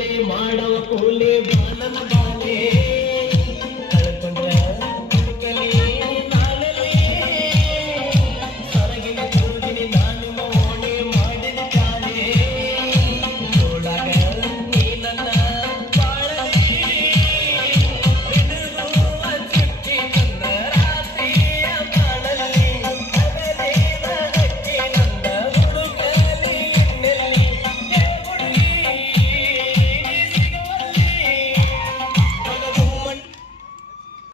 बाले माडव कोले बालन बाले